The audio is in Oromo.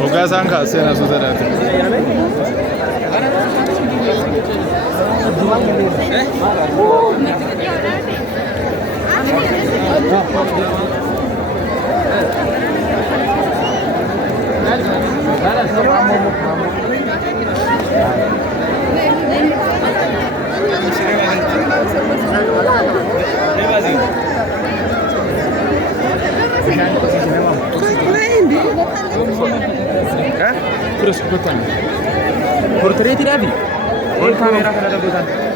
Hoga sanka sena sudara. Terus bukan. Portrait tidak di. Kamera kada bukan.